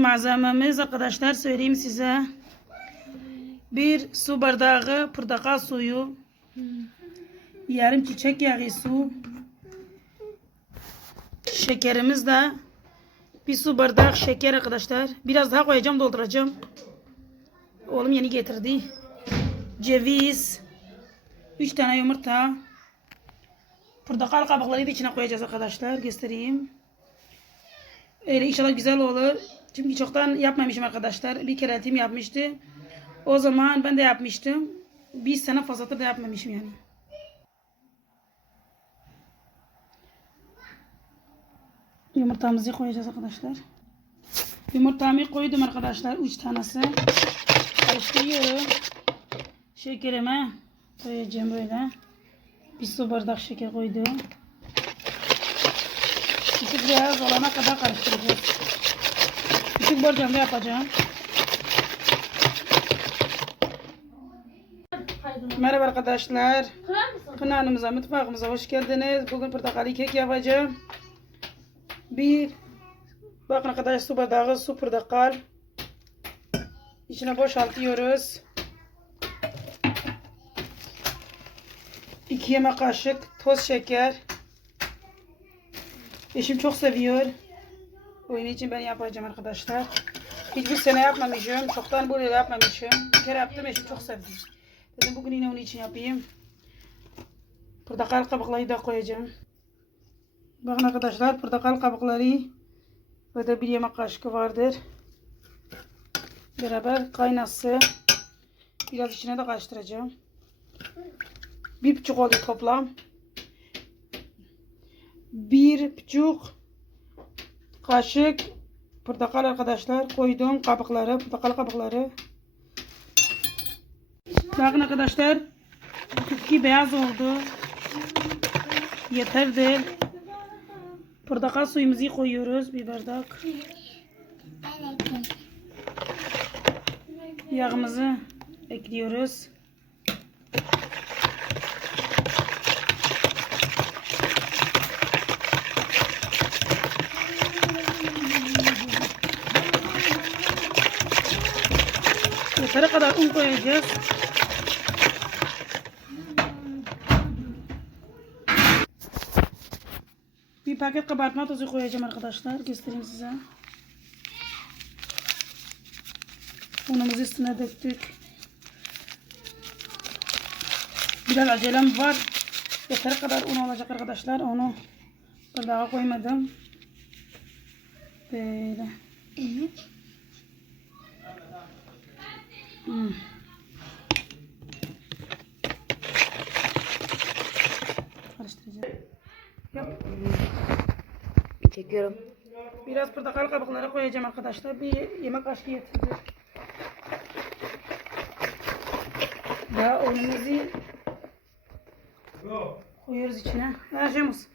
Malzememiz arkadaşlar söyleyeyim size. Bir su bardağı portakal suyu. Yarım çiçek yağı su. Şekerimiz de bir su bardak şeker arkadaşlar. Biraz daha koyacağım dolduracağım. Oğlum yeni getirdi. Ceviz. 3 tane yumurta. Portakal kabukları da içine koyacağız arkadaşlar. Göstereyim. Öyle inşallah güzel olur. Çünkü çoktan yapmamışım arkadaşlar. Bir kere eğitim yapmıştı. O zaman ben de yapmıştım. Bir sene fazladır da yapmamışım yani. Yumurtamızı koyacağız arkadaşlar. Yumurtamı koydum arkadaşlar. 3 tanesi. Karıştırıyorum. Şekerime koyacağım böyle. Bir su bardak şeker koydum. Küçük beyaz olana kadar karıştıracağız. Küçük borcamda yapacağım. Merhaba arkadaşlar. Kanalımıza, mutfağımıza hoş geldiniz. Bugün portakali kek yapacağım. Bir, bakın arkadaşlar su bardağı su portakal. İçine boşaltıyoruz. 2 yemek kaşık toz şeker. Eşim çok seviyor. Oyun için ben yapacağım arkadaşlar. Hiçbir sene yapmamışım. Çoktan böyle yapmamışım. Bir kere yaptım eşim çok sevdi. Dedim bugün yine onun için yapayım. Portakal kabukları da koyacağım. Bakın arkadaşlar portakal kabukları burada bir yemek kaşığı vardır. Beraber kaynası. Biraz içine de karıştıracağım. Bir buçuk oldu toplam. Bir buçuk kaşık portakal arkadaşlar koydum kabukları portakal kabukları. Bakın arkadaşlar kuki beyaz oldu. Yeterdir. Portakal suyumuzu koyuyoruz bir bardak. Yağımızı ekliyoruz. Yeteri kadar un koyacağız. Bir paket kabartma tozu koyacağım arkadaşlar. Göstereyim size. Unumuzu üstüne döktük. Biraz acelem var. Yeteri kadar un olacak arkadaşlar. Onu bardağa koymadım. Böyle. Hmm. Karıştıracağım. Yap. Çekiyorum. Biraz portakal kabukları koyacağım arkadaşlar. Bir yemek kaşığı yeterli. Daha unumuzu koyuyoruz içine. Ha Şemus.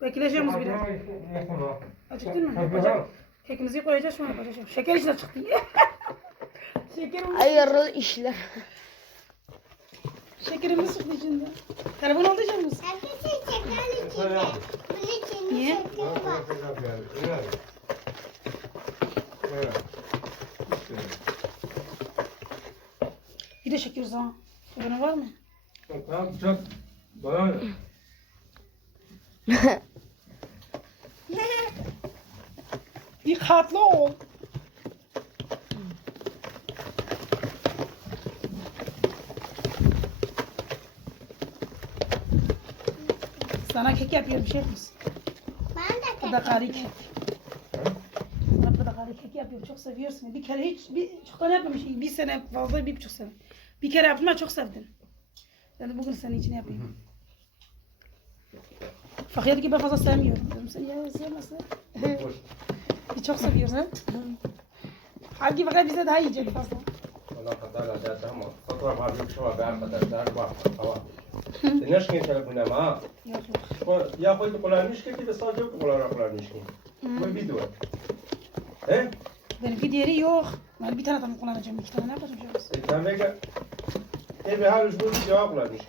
Bekle Şemus biraz. Acıktın mı? Yapacağım. Kekimizi koyacağız sonra yapacağım. Şeker içine çıktı. Şeker olmuş. Hayırlı işler. Şekerimiz çıktı içinde. Telefon aldı Şemus. Arkadaşlar şeker içinde. Bunun içinde Niye? şeker var. Bir de şeker o zaman. Bunun var mı? Tamam çok bana Dikkatli ol. Sana kek yapıyorum şey misin? Ben de kek Portakali kek. Sana portakali kek yapıyorum. Çok seviyorsun. Bir kere hiç, bir, çoktan yapmamışım. Bir sene fazla, bir buçuk sene. Bir kere yaptım ama çok sevdim. Yani bugün senin için yapayım. Fakir gibi ben fazla sevmiyorum. Dedim sen ya sevmezsen. çok seviyorsun ha? Halbuki fakat bize daha yiyecek fazla. والله قطع لا تهم خطوة ما بيك شو بعد قدر دار واحد خلاص الناس كين تلقونا معاه Yok yok. يا اخوي تقول مش كده بس صار يقول ولا قول مش ما بيدوا ايه Benimki diğeri yok. Ben bir tane tam kullanacağım. iki tane ne yapacağım? Şey كان بيجا ايه بهذا الجبور يا قول مش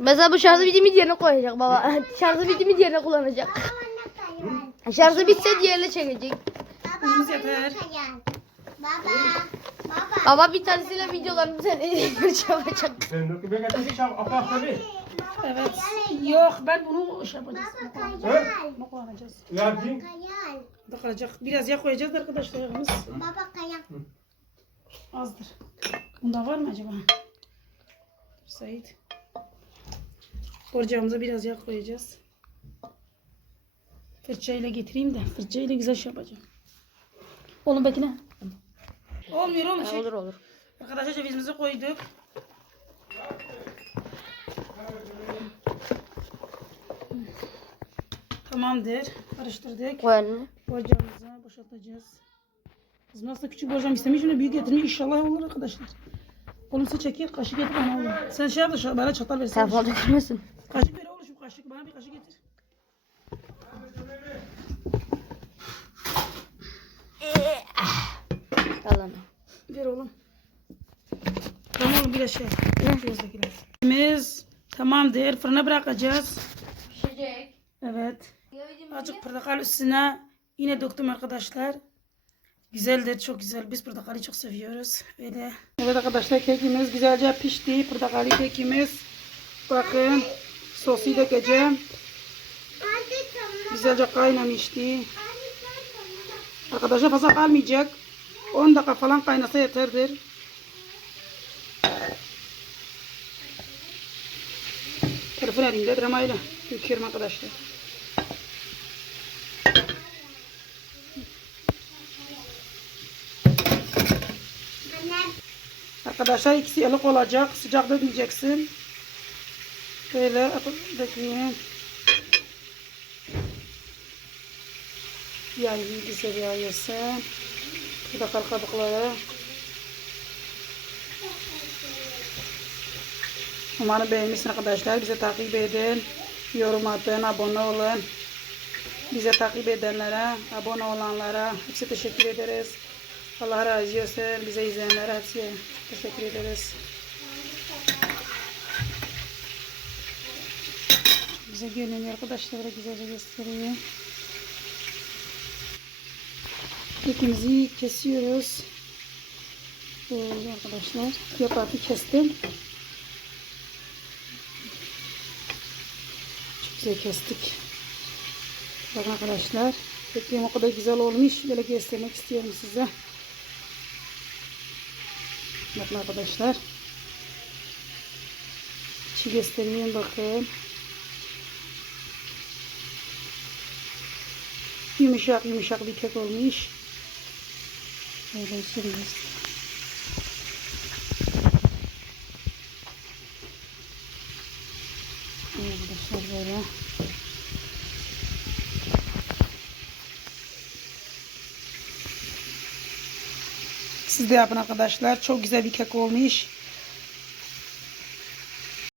Mesela bu şarjı bitimi diğerine koyacak baba. şarjı bitimi diğerine kullanacak. Baba ne kadar? Şarjı bitse diğerine çekecek. Baba Unumuz bana yeter. kayar. Baba. Baba. Baba bir tanesiyle apa tabii. Baba Evet. Yok ben bunu şey yapacağız. Baba. Kayar. Da kalacak. Biraz yağ koyacağız arkadaşlar yağımız. Baba kayar. Azdır. Bunda var mı acaba? Sait. Borcamıza biraz yağ koyacağız. Fırçayla getireyim de fırçayla güzel şey yapacağım. Oğlum bekle. Olmuyor oğlum şey. Olur olur. Arkadaşlar cevizimizi koyduk. Tamamdır. Karıştırdık. Koy önüne. Borcamıza boşaltacağız. Kızım aslında küçük borcam istemiş. Şunu büyük getirmiş. İnşallah olur arkadaşlar. Oğlum sen çekil. Kaşık getir bana oğlum. Sen şey yap da bana çatal versene. Telefona dökülmesin. Kaşık ver oğlum şu kaşık. Bana bir kaşık getir. Al onu. Ver oğlum. Oğlum biraz şey. Biraz da biraz. Biz tamamdır. Fırına bırakacağız. Pişecek. Evet. Azıcık portakal üstüne yine döktüm arkadaşlar. Güzeldir, çok güzel. Biz portakalı çok seviyoruz. Öyle. Evet arkadaşlar kekimiz güzelce pişti. Portakallı kekimiz. Bakın sosu dökeceğim. Güzelce kaynamıştı. Arkadaşlar fazla kalmayacak. 10 dakika falan kaynasa yeterdir. Telefon elimde dramayla döküyorum arkadaşlar. Arkadaşlar ikisi ılık olacak. Sıcak dökmeyeceksin. Böyle dökeyim. Yayı güzel yayıyorsun. Burada kal kabukları. Umarım beğenmişsin arkadaşlar. Bize takip edin. Yorum atın. Abone olun. Bize takip edenlere, abone olanlara hepsi teşekkür ederiz. Allah razı olsun. Bize izleyenlere hepsi teşekkür ederiz. Bize görünüyor arkadaşlar. Güzelce gösteriyor. Kekimizi kesiyoruz. Böyle arkadaşlar. Yaprakı kestim. Güzel kestik. Bakın arkadaşlar. Kekim o kadar güzel olmuş. Böyle göstermek istiyorum size. Bakın arkadaşlar. İçi göstereyim bakın. Yumuşak yumuşak bir kek olmuş. Böyle içeriyiz. Arkadaşlar böyle. Siz de yapın arkadaşlar. Çok güzel bir kek olmuş.